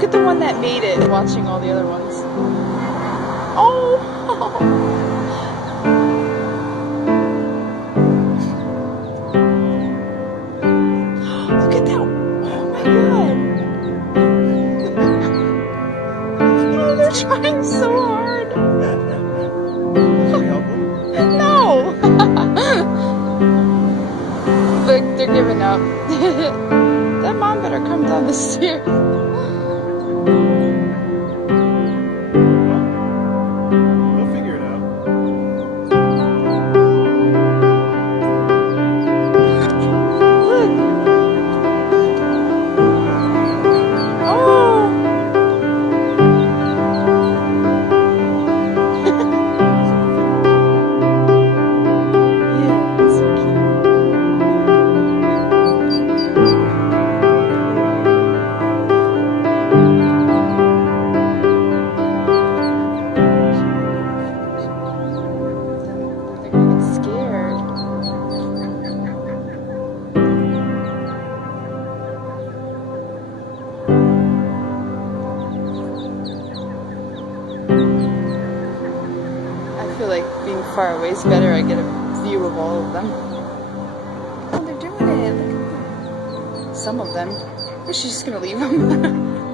Look at the one that made it, watching all the other ones. Oh! Look at that! Oh my god! Oh, they're trying so hard! No! Look, they're giving up. That mom better come down the stairs. They'll figure it out. Look. Oh. Yeah, it's so cute. They're gonna get scared. I feel like being far away is better. I get a view of all of them. Oh, they're doing it. Look at them. Some of them. Or she's just gonna leave them.